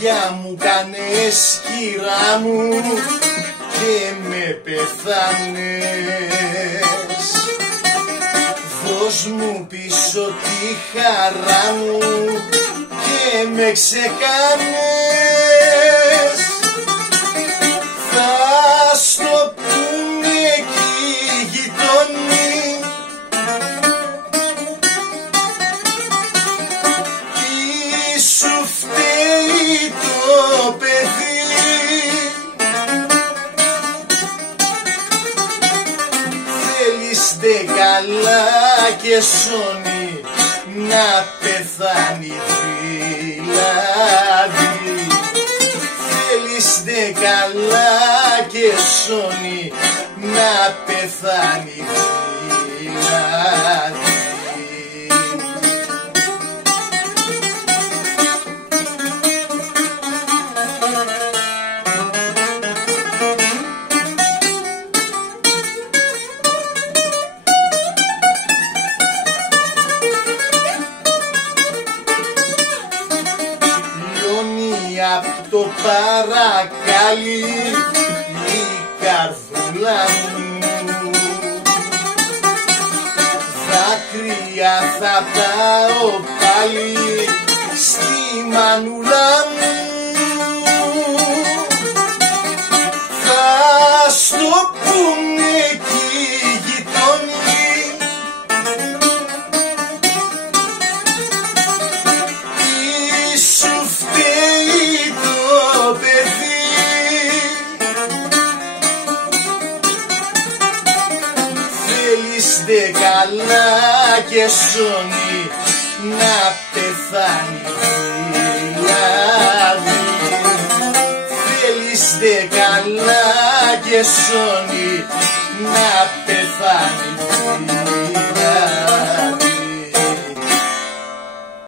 καρδιά μου κάνες κυρά μου και με πεθάνες. Δώσ' μου πίσω τη χαρά μου και με ξεκάνες. Θα στο πούνε εκεί οι γειτόνοι, τι σου φταίει το παιδί. Θέλεις ντε καλά και σώνει να πεθάνει δηλαδή. Θέλεις ντε καλά και σώνει να πεθάνει δηλαδή. Απ' το παρακάλι η καρδούλα μου, δάκρυα θα πάω πάλι στη μανούλα μου. Θα στο πούνε εκεί οι γειτόνοι, τι σου φταίει το παιδί. Θέλεις ντε καλά και σώνει να πεθάνει δηλαδή. Θέλεις ντε καλά και σώνει να πεθάνει δηλαδή.